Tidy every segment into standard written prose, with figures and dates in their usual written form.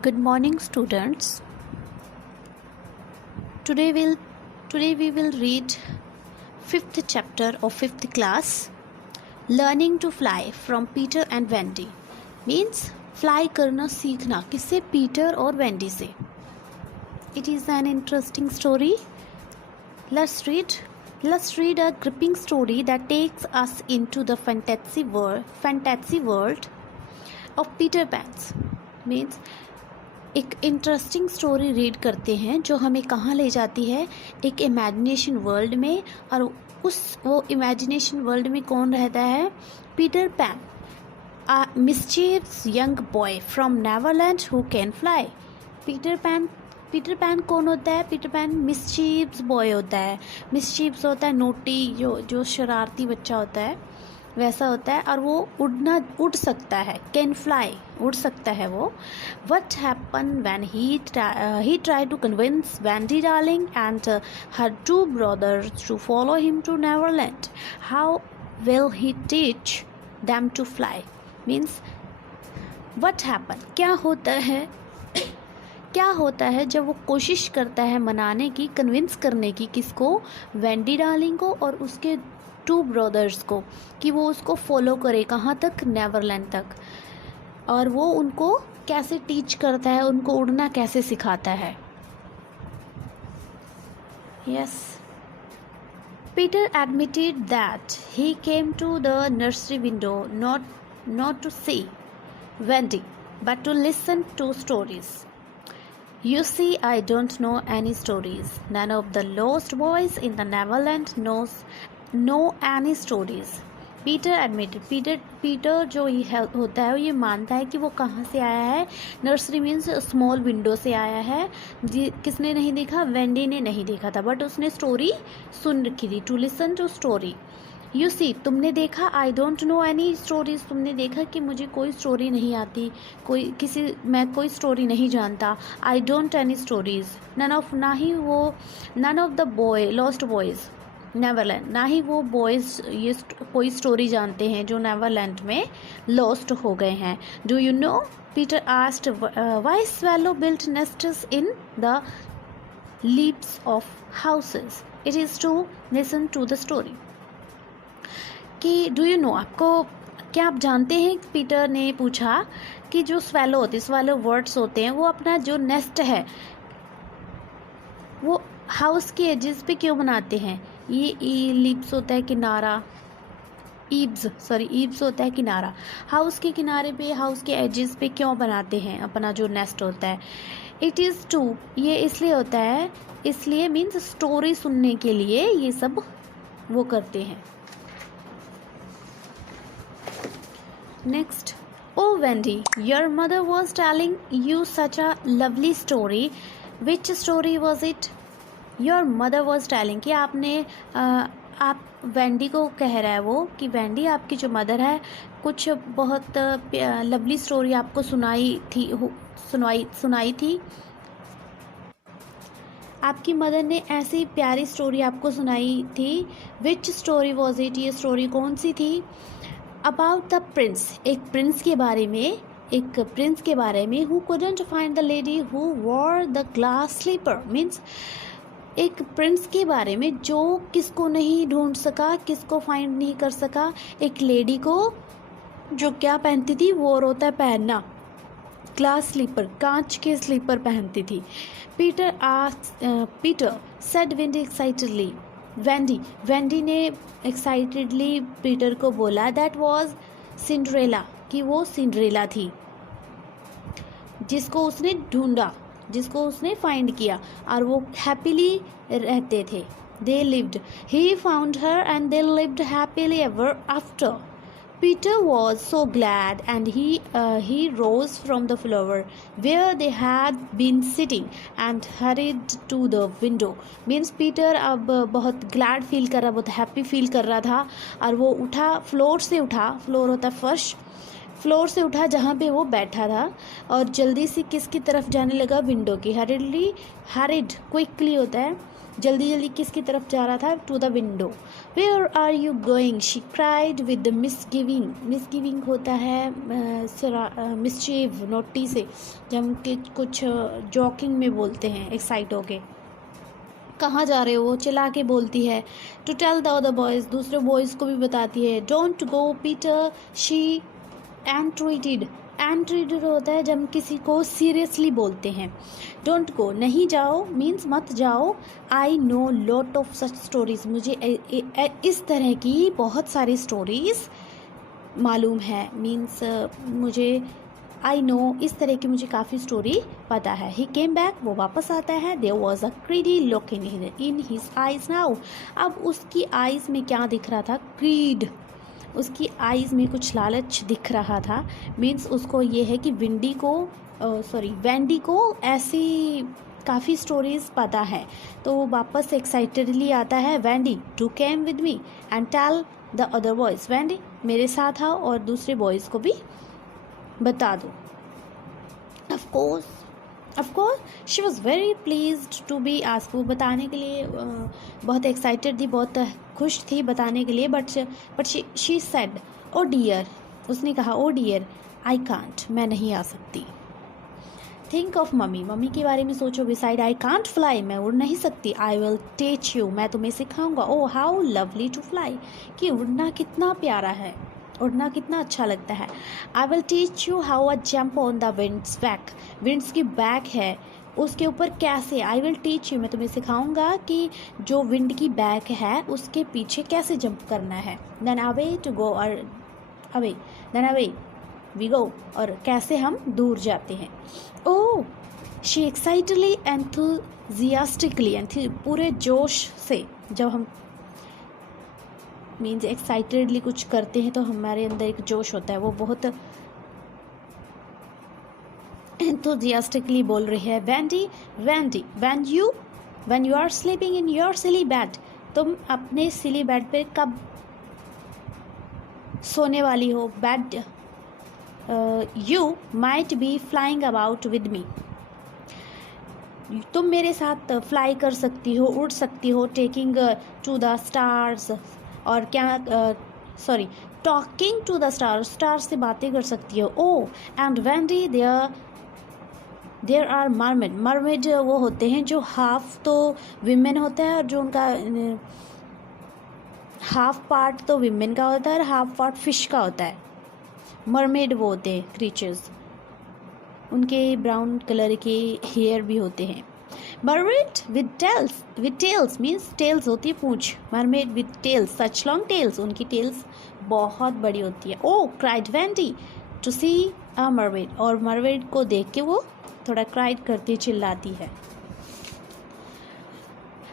Good morning, students. Today we will read fifth chapter of fifth class, Learning to Fly from Peter and Wendy. Means fly करना सीखना किससे? Peter और Wendy से. It is an interesting story. Let's read a gripping story that takes us into the fantasy world of Peter Pan. Means एक interesting story read करते हैं जो हमें कहाँ ले जाती है, एक इमेजिनेशन वर्ल्ड में। और वो इमेजिनेशन वर्ल्ड में कौन रहता है? Peter Pan, a mischievous young boy from Neverland who can fly. Peter Pan कौन होता है? पीटर पैन मिस्चीव्स बॉय होता है। मिस्चीव्स होता है नोटी, जो शरारती बच्चा होता है वैसा होता है, और वो उड़ सकता है, कैन फ्लाई, उड़ सकता है वो। What happen when he try to convince Wendy Darling and her two brothers to follow him to Neverland, how will he teach them to fly. Means what happen, क्या होता है जब वो कोशिश करता है मनाने की, कन्विंस करने की, किसको? वेंडी डार्लिंग को और उसके 2 ब्रदर्स को, कि वो उसको फॉलो करे। कहाँ तक? नेवरलैंड तक। और वो उनको कैसे टीच करता है, उनको उड़ना कैसे सिखाता है। Yes, Peter admitted that he came to the nursery window not to see Wendy but to listen to stories. You see, I don't know any stories. None of the lost boys in the Neverland know any stories. Peter admitted. Peter जो ये होता है ये मानता है कि वो कहाँ से आया है। नर्सरी मीन्स स्मॉल विंडो से आया है। किसने नहीं देखा? वेंडी ने नहीं देखा था, बट उसने स्टोरी सुन रखी थी। To listen to story. You see, तुमने देखा। I don't know any stories, तुमने देखा कि मुझे कोई स्टोरी नहीं आती, मैं कोई स्टोरी नहीं जानता। I don't any stories. None of the boy lost boys Neverland, ना ही वो बॉयज़ ये कोई स्टोरी जानते हैं जो नेवरलैंड में लॉस्ट हो गए हैं। Do you know, Peter asked, why swallow built nests in the leaves of houses? It is to listen to the story. कि डू यू नो, आपको क्या आप जानते हैं? पीटर ने पूछा कि जो स्वैलो होते, स्वैलो वर्ड्स होते हैं, वो अपना जो नेस्ट है वो हाउस के एजेस पे क्यों बनाते हैं? ये लीव्स होता है किनारा, ईव्स होता है किनारा। हाउस के किनारे पे, हाउस के एजेस पे क्यों बनाते हैं अपना जो नेस्ट होता है? इट इज़ टू, ये इसलिए होता है, इसलिए मीन्स स्टोरी सुनने के लिए ये सब वो करते हैं। Next, oh Wendy, your mother was telling you such a lovely story. Which story was it? Your mother was telling, कि आप वेंडी को कह रहा है वो कि वेंडी, आपकी जो मदर है कुछ बहुत लवली स्टोरी आपको सुनाई थी। आपकी मदर ने ऐसी प्यारी स्टोरी आपको सुनाई थी। Which story was it? ये स्टोरी कौन सी थी? अबाउट द प्रिंस, एक प्रिंस के बारे में who couldn't find the lady who wore the glass slipper. Means एक प्रिंस के बारे में जो किसको नहीं ढूंढ सका, किसको फाइंड नहीं कर सका, एक लेडी को जो क्या पहनती थी? वॉर होता है पहनना, ग्लास स्लीपर, कांच के स्लीपर पहनती थी। Peter said Wendy excitedly. Wendy ने एक्साइटेडली पीटर को बोला, दैट वॉज सिंड्रेला, कि वो सिंड्रेला थी जिसको उसने ढूंढा, जिसको उसने फाइंड किया, और वो हैप्पीली रहते थे। They lived, he found her and they lived happily ever after. Peter was so glad and he rose from the floor where they had been sitting and hurried to the window. Means Peter अब बहुत glad feel कर रहा, बहुत happy feel कर रहा था, और वो उठा, फ्लोर होता फर्श, फ्लोर से उठा जहाँ पे वो बैठा था, और जल्दी से किसकी तरफ जाने लगा? विंडो की। हरिड क्विकली होता है जल्दी जल्दी किसकी तरफ जा रहा था? To the window. Where are you going? She cried with misgiving. Misgiving होता है मिसचीव, नोटी से, जब हम कुछ जॉकिंग में बोलते हैं एक्साइट होके. कहाँ जा रहे हो? वो चिल्ला के बोलती है. To tell the other boys, दूसरे बॉयज़ को भी बताती है. Don't go Peter, she entreated. Entreated होता है जब हम किसी को सीरियसली बोलते हैं. डोंट गो, नहीं जाओ, मीन्स मत जाओ. I know lot of such stories, मुझे इस तरह की बहुत सारी स्टोरीज़ मालूम है. मीन्स मुझे आई नो, इस तरह की मुझे काफ़ी स्टोरी पता है. ही केम बैक, वो वापस आता है. There was a greedy look in his eyes now. अब उसकी आइज़ में क्या दिख रहा था? क्रीड. उसकी आइज़ में कुछ लालच दिख रहा था. मीन्स उसको ये है कि वेंडी को ऐसी काफ़ी स्टोरीज़ पता है. तो वो वापस एक्साइटेडली आता है. Wendy, do come with me and tell the other boys. Wendy, मेरे साथ आओ और दूसरे बॉयज़ को भी बता दो. Of course she was very pleased to be asked. वो बताने के लिए बहुत एक्साइटेड थी, बहुत खुश थी बताने के लिए. But she said, oh dear, उसने कहा, ओ डियर, आई कांट, मैं नहीं आ सकती. थिंक ऑफ मम्मी के बारे में सोचो. बिसाइड आई कांट फ्लाई, मैं उड़ नहीं सकती. आई विल टीच यू, मैं तुम्हें सिखाऊंगा. ओ हाउ लवली टू फ्लाई, कि उड़ना कितना प्यारा है, उड़ना कितना अच्छा लगता है. I will teach you how a jump on the winds back. Winds की बैक है, उसके ऊपर कैसे. आई विल टीच यू, मैं तुम्हें सिखाऊंगा कि जो विंड की बैक है उसके पीछे कैसे जंप करना है. देन अवे टू गो, और away, then away we go, और कैसे हम दूर जाते हैं. ओह, शी एक्साइटली एंथुजियास्टिकली, पूरे जोश से. जब हम मीन्स एक्साइटेडली कुछ करते हैं तो हमारे अंदर एक जोश होता है. वो बहुत एंथुजियास्टिकली बोल रही है. Wendy, when you are sleeping in your silly bed, तुम अपने सिली बेड पे कब सोने वाली हो? Bed, you might be flying about with me. तुम मेरे साथ फ्लाई कर सकती हो, उड़ सकती हो. टेकिंग टू द स्टार्स, और क्या टॉकिंग टू द स्टार से बातें कर सकती हो. Oh and Wendy, there are mermaid वो होते हैं जो हाफ तो विमेन होता है, और जो उनका हाफ पार्ट तो विमेन का होता है और हाफ पार्ट फिश का होता है. मरमेड वो होते हैं क्रीचर्स, उनके ब्राउन कलर के हेयर भी होते हैं. Mermaid with tails means tails होती है पूंछ. Mermaid with tails, such long tails, उनकी टेल्स बहुत बड़ी होती है. Oh cried Wendy to see a mermaid, और मरमेड को देख के वो थोड़ा क्राइड करती चिल्लाती है.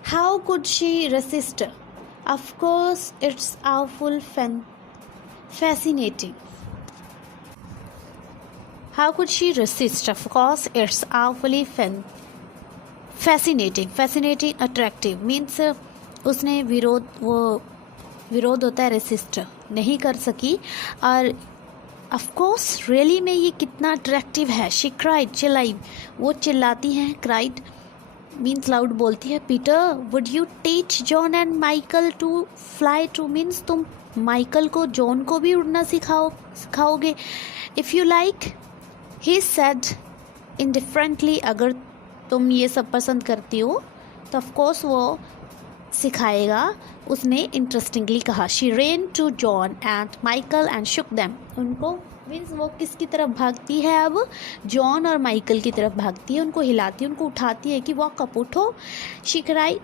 How could she resist? Of course it's awful fascinating. How could she resist? Of course, it's awfully fascinating. Fascinating, attractive means उसने विरोध होता है रेसिस्ट, नहीं कर सकी. और of course, really में ये कितना अट्रैक्टिव है. She cried, चिल्लाई, वो चिल्लाती हैं. cried means लाउड बोलती है. Peter, would you teach John and Michael to fly too? means तुम माइकल को, जॉन को भी उड़ना सिखाओगे. If you like, he said indifferently. अगर तुम ये सब पसंद करती हो तो ऑफ कोर्स वो सिखाएगा, उसने इंटरेस्टिंगली कहा. She ran to John and Michael and shook them. उनको मीन्स वो किसकी तरफ भागती है? अब जॉन और माइकल की तरफ भागती है, उनको हिलाती है, उनको उठाती है कि वॉक अप, उठो. शी क्राइड,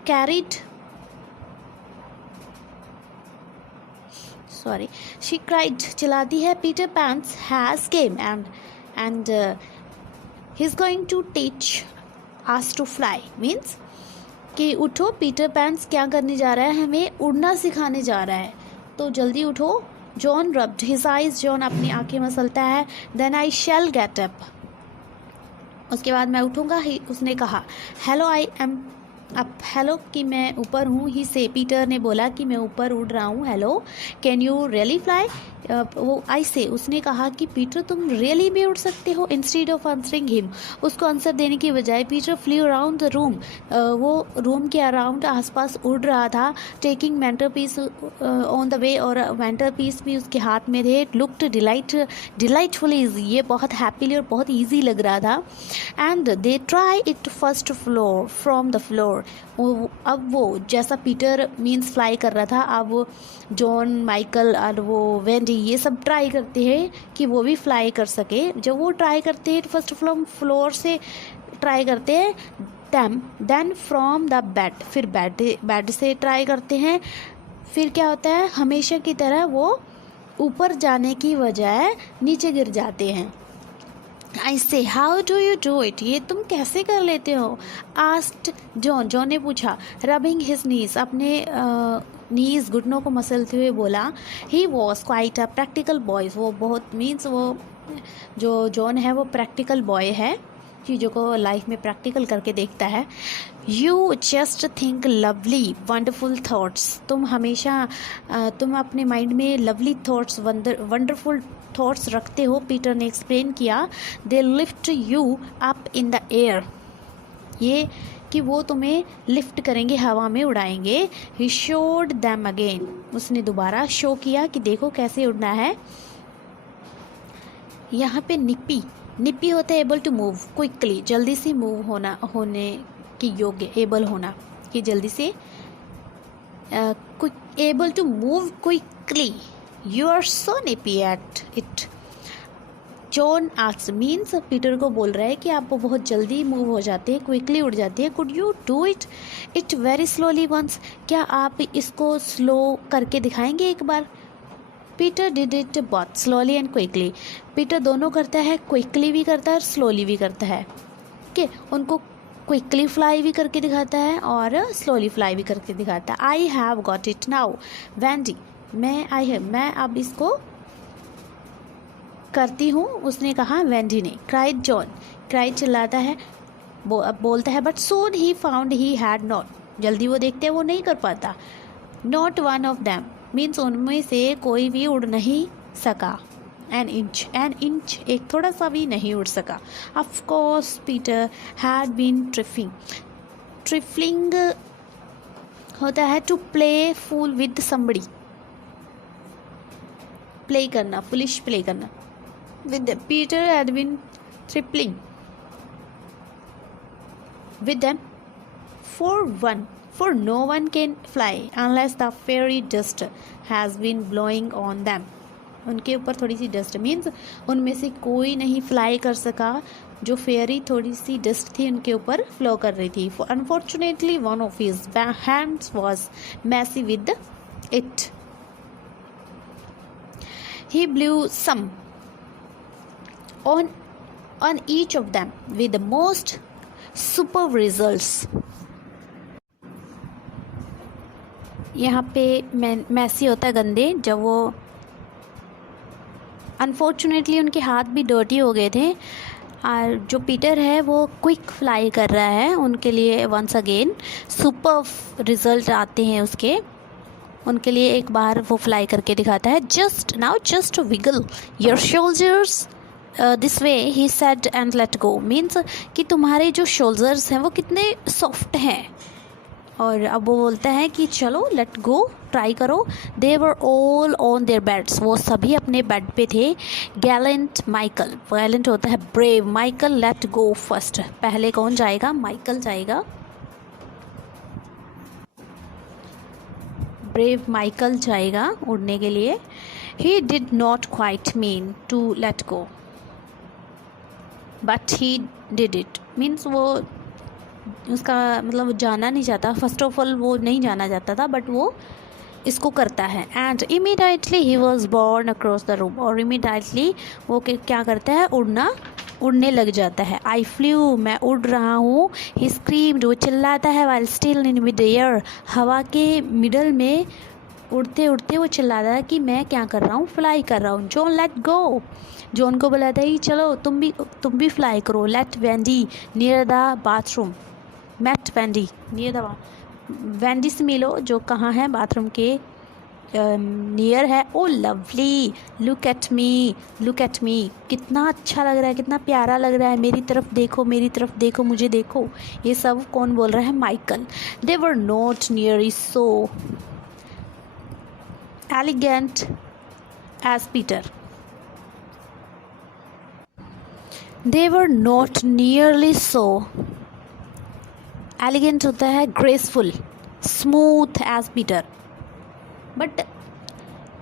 चिल्लाती है. Peter Pan's has came and he's going to teach us to fly. means कि उठो, पीटर पैंस क्या करने जा रहा है? हमें उड़ना सिखाने जा रहा है, तो जल्दी उठो. John rubbed his eyes, John अपनी आंखें मसलता है. then I shall get up, उसके बाद मैं उठूंगा. उसने कहा. हेलो, आई एम अब हेलो कि मैं ऊपर हूँ, ही से पीटर ने बोला कि मैं ऊपर उड़ रहा हूँ, hello can you really fly. वो आई से उसने कहा कि पीटर तुम रियली भी उड़ सकते हो। इंस्टेड ऑफ आंसरिंग हिम, उसको आंसर देने की बजाय Peter flew around the room, वो रूम के अराउंड आसपास उड़ रहा था, taking mantelpiece on the way, और मेंटर पीस भी उसके हाथ में थे। लुक्ड डिलाइटफुली ईजी, ये बहुत हैप्पीली और बहुत ईजी लग रहा था। And they try it first floor from the floor, अब वो जैसा पीटर मीन्स फ्लाई कर रहा था, अब जॉन माइकल और वो वेंडी ये सब ट्राई करते हैं कि वो भी फ्लाई कर सके। जब वो ट्राई करते हैं फर्स्ट फ्लोर से ट्राई करते हैं, देन फ्रॉम द बेड, फिर बेड से ट्राई करते हैं। फिर क्या होता है, हमेशा की तरह वो ऊपर जाने की बजाय नीचे गिर जाते हैं। आई से how do you do it, ये तुम कैसे कर लेते हो। आस्क्ड जॉन ने पूछा। रबिंग हिज नीज, अपने नीज घुटनों को मसलते हुए बोला। He was quite a practical boy, वो बहुत मीन्स वो जो जॉन है वो प्रैक्टिकल बॉय है, चीज़ों को लाइफ में प्रैक्टिकल करके देखता है। You just think lovely wonderful thoughts, तुम हमेशा तुम अपने माइंड में लवली थाट्स वंडरफुल थॉट्स रखते हो, पीटर ने एक्सप्लेन किया। They lift you up in the air, ये कि वो तुम्हें लिफ्ट करेंगे, हवा में उड़ाएंगे। ही शोड दैम अगेन, उसने दोबारा शो किया कि देखो कैसे उड़ना है। यहाँ पे निप्पी होता है एबल टू मूव क्विकली, जल्दी से मूव होने की योग्य, एबल होना कि जल्दी से able to move quickly. You are so nippy at it. John asks, means Peter को बोल रहा है कि आप बहुत जल्दी मूव हो जाते हैं, क्विकली उड़ जाते हैं। Could you do it very slowly once, क्या आप इसको स्लो करके दिखाएंगे एक बार। Peter did it both slowly and quickly, Peter दोनों करता है, क्विकली भी करता है और स्लोली भी करता है। ओके, उनको क्विकली फ्लाई भी करके दिखाता है और स्लोली फ्लाई भी करके दिखाता है। I have got it now Wendy, मैं अब इसको करती हूँ, उसने कहा वेंडी ने। क्राइड जॉन, क्राइड चिल्लाता है, बोलता है, but soon he found he had not, जल्दी वो देखते हैं वो नहीं कर पाता। Not one of them, means उनमें से कोई भी उड़ नहीं सका। एन इंच एक थोड़ा सा भी नहीं उड़ सका। Of course Peter had been trifling होता है to play fool with somebody, play करना, फुलिश प्ले करना। With Peter had been trifling with them for no one can fly unless the fairy dust has been blowing on them. उनके ऊपर थोड़ी सी dust, means उनमें से कोई नहीं fly कर सका, जो फेयरी थोड़ी सी डस्ट थी उनके ऊपर फ्लो कर रही थी। Unfortunately one of his hands was messy with it, he blew some on each of them with the most superb results. यहाँ पे मैसी होता है गंदे, जब वो अनफॉर्चुनेटली उनके हाथ भी डर्टी हो गए थे। और जो पीटर है वो क्विक फ्लाई कर रहा है, उनके लिए वंस अगेन सुपर रिजल्ट आते हैं उसके, उनके लिए एक बार वो फ्लाई करके दिखाता है। Just wiggle your shoulders this way he said and let go, means कि तुम्हारे जो शोल्डर्स हैं वो कितने सॉफ्ट हैं। और अब वो बोलता है कि चलो लेट गो, ट्राई करो। They were all on their beds, वो सभी अपने बेड पे थे। गैलेंट माइकल, गैलेंट होता है brave, Michael let go first, पहले कौन जाएगा, माइकल जाएगा। ब्रेव माइकल जाएगा उड़ने के लिए। He did not quite mean to let go but he did it, means वो उसका मतलब वो जाना नहीं चाहता, फर्स्ट ऑफ ऑल वो नहीं जाना चाहता था, बट वो इसको करता है। And immediately he was born across the room, और इमीडिएटली वो क्या करता है, उड़ने लग जाता है। आई फ्लू, मैं उड़ रहा हूँ। ही स्क्रीम्ड, वो चिल्लाता है। While still in mid air, हवा के मिडल में उड़ते उड़ते वो चिल्लाता है कि मैं क्या कर रहा हूँ, फ्लाई कर रहा हूँ। जॉन लेट गो, जॉन को बुलाता है कि चलो तुम भी फ्लाई करो। Let Wendy near the bathroom, met Wendy, near the Wendy से मिलो जो कहाँ है, बाथरूम के नियर है। Oh lovely, look at me, look at me, कितना अच्छा लग रहा है, कितना प्यारा लग रहा है, मेरी तरफ देखो, मेरी तरफ देखो, मुझे देखो। ये सब कौन बोल रहा है? Michael. They were not nearly so elegant as Peter. They were not nearly so elegant होता है graceful, smooth as Peter. But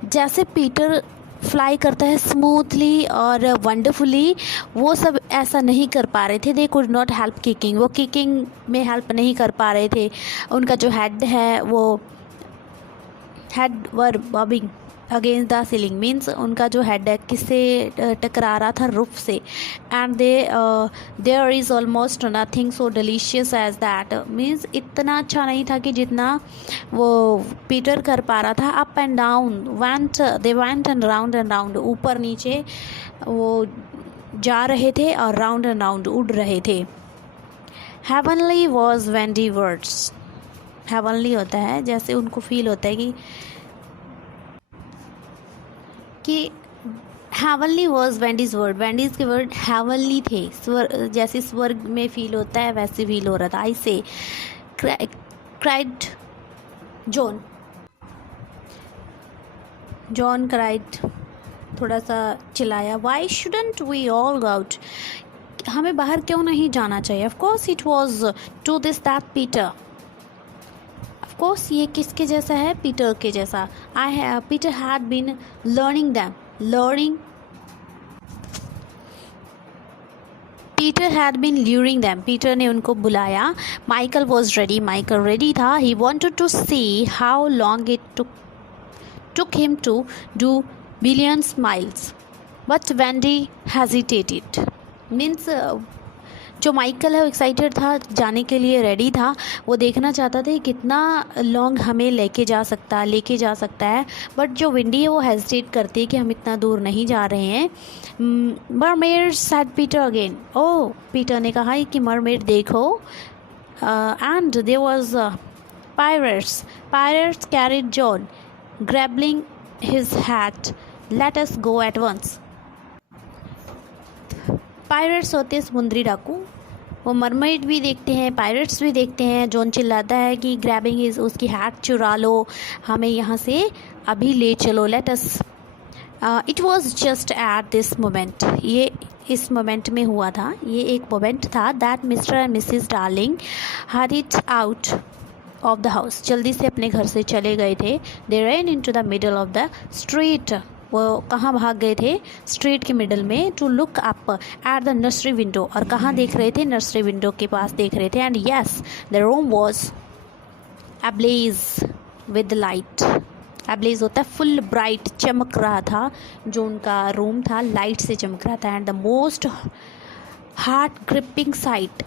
जैसे पीटर फ्लाई करता है स्मूथली और वंडरफुली, वो सब ऐसा नहीं कर पा रहे थे। They could not help kicking, वो किकिंग में हेल्प नहीं कर पा रहे थे। उनका जो हेड है वो head were bobbing against the ceiling, means उनका जो हेड है किससे टकरा रहा था? रूफ से। And there is almost nothing so delicious as that, means इतना अच्छा नहीं था कि जितना वो पीटर कर पा रहा था। Up and down they went and round, ऊपर नीचे वो जा रहे थे और राउंड एंड राउंड उड़ रहे थे। Heavenly was Wendy words, heavenly होता है जैसे उनको फील होता है कि हेवनली वॉज वेंडीज वर्ड, वेंडीज के वर्ड हेवनली थे, जैसे स्वर्ग में फील होता है वैसे फील हो रहा था। आई से क्राइड जॉन, जॉन क्राइड, थोड़ा सा चिल्लाया। Why shouldn't we all go out, हमें बाहर क्यों नहीं जाना चाहिए? Of course it was to this that Peter, of course ये किसके जैसा है? पीटर के जैसा। Peter had been learning them, Peter had been luring them, Peter ने उनको बुलाया। Michael was ready, Michael ready था। He wanted to see how long it took him to do billions miles, but Wendy hesitated, means जो Michael है वो excited था, जाने के लिए रेडी था। वो देखना चाहता था कितना लॉन्ग हमें लेके जा सकता है। बट जो विंडी है वो हेजिटेट करती है कि हम इतना दूर नहीं जा रहे हैं। Mermaid said Peter again, oh Peter ने कहा कि मरमेड देखो। And there was pirates carried John grabbing his hat, let us go at once. Pirates होते हैं समुद्री डाकू, वो मरमेड भी देखते हैं, पायरेट्स भी देखते हैं। जॉन चिल्लाता है कि ग्रैबिंग हिज, उसकी हैट चुरा लो, हमें यहाँ से अभी ले चलो, let us. It was just at this moment, ये इस मोमेंट में हुआ था, ये एक मोमेंट था that mister and Mrs Darling hurried out of the house, जल्दी से अपने घर से चले गए थे। They ran into the middle of the street, वो कहाँ भाग गए थे? स्ट्रीट के मिडल में। To look up at the nursery window, और कहाँ देख रहे थे? नर्सरी विंडो के पास देख रहे थे। And yes, the room was ablaze with light, ablaze होता है फुल ब्राइट, चमक रहा था। जो उनका रूम था लाइट से चमक रहा था। And the most heart gripping site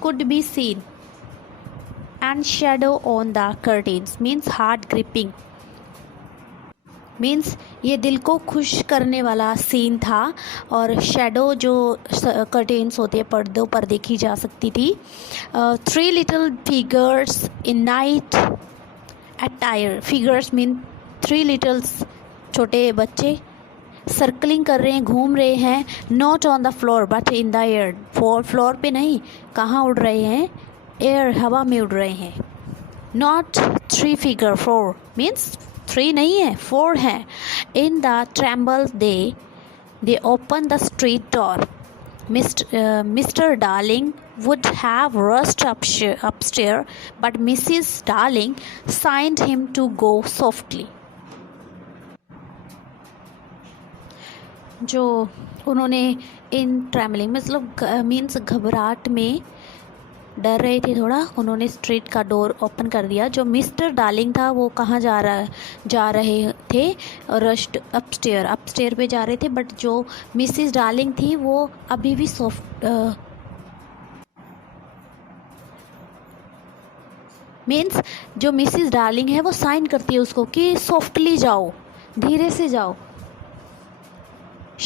could be seen and shadow on the curtains, means heart gripping, means ये दिल को खुश करने वाला सीन था। और शेडो जो कर्टेन्स होते हैं पर्दों पर देखी जा सकती थी। 3 little figures in night attire, figures mean 3 littles, छोटे बच्चे सर्कलिंग कर रहे हैं, घूम रहे हैं। Not on the floor but in the air, floor पे नहीं, कहाँ उड़ रहे हैं? एयर, हवा में उड़ रहे हैं। नॉट 3 figure 4, मीन्स 3 नहीं है 4 है। In the tremble they open the street door, mister darling would have rushed upstairs, but Mrs. Darling signed him to go softly. जो उन्होंने इन ट्रैवलिंग मतलब मीन्स घबराहट में डर रहे थे थोड़ा, उन्होंने स्ट्रीट का डोर ओपन कर दिया। जो मिस्टर डार्लिंग था वो कहाँ जा रहे थे? रश्ड अपस्टेयर पे जा रहे थे। बट जो मिसिस डार्लिंग थी वो अभी भी मीन्स जो मिसिस डार्लिंग है वो साइन करती है उसको कि सॉफ्टली जाओ, धीरे से जाओ।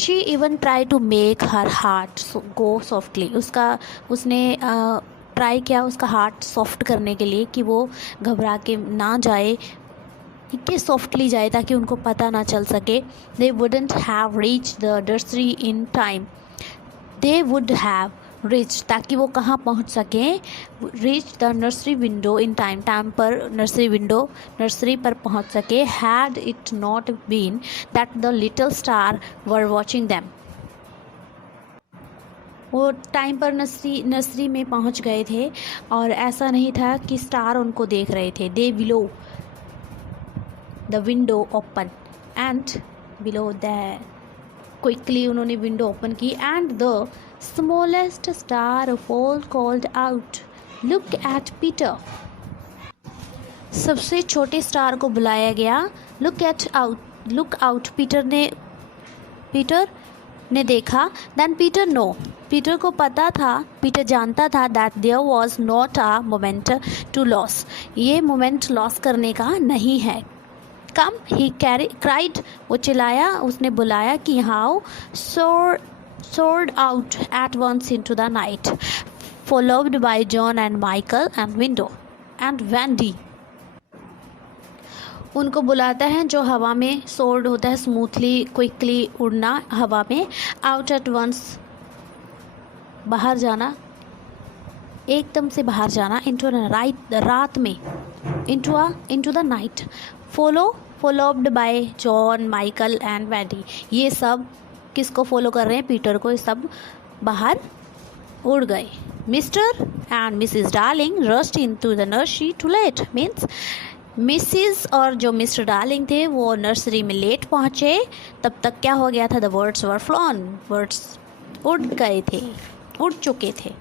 She even try to make her heart go softly, उसने ट्राई किया उसका हार्ट सॉफ्ट करने के लिए कि वो घबरा के ना जाए, कि सॉफ्टली जाए ताकि उनको पता ना चल सके. They wouldn't have reach the nursery in time. They would have reach ताकि वो कहाँ पहुँच सकें, reach the nursery window in time, time पर नर्सरी पर पहुँच सके. Had it not been that the little star were watching them. वो टाइम पर नर्सरी में पहुँच गए थे और ऐसा नहीं था कि स्टार उनको देख रहे थे. They below the window open and below the quickly उन्होंने विंडो ओपन की. And the smallest star of all called out, look at Peter. सबसे छोटे स्टार को बुलाया गया. Look out. पीटर ने देखा. देन पीटर नो, पीटर को पता था, पीटर जानता था that there was not a moment to lose, ये मोमेंट लॉस करने का नहीं है. कम ही क्राइड, वो चिल्लाया, उसने बुलाया कि how. soared out at once into the night, followed by John and Michael and Window and Wendy. उनको बुलाता है जो हवा में सोर्ड होता है, स्मूथली क्विकली उड़ना हवा में. आउट एट वंस, बाहर जाना, एकदम से बाहर जाना. इनटू रात में, into the night. Followed by John, Michael and Wendy. ये सब किसको फॉलो कर रहे हैं? पीटर को. सब बाहर उड़ गए. Mr and Mrs Darling rushed into the nursery too late. Means Mrs और जो मिस्टर डार्लिंग थे वो नर्सरी में लेट पहुँचे. तब तक क्या हो गया था? The birds were flown, birds उड़ गए थे, उड़ चुके थे.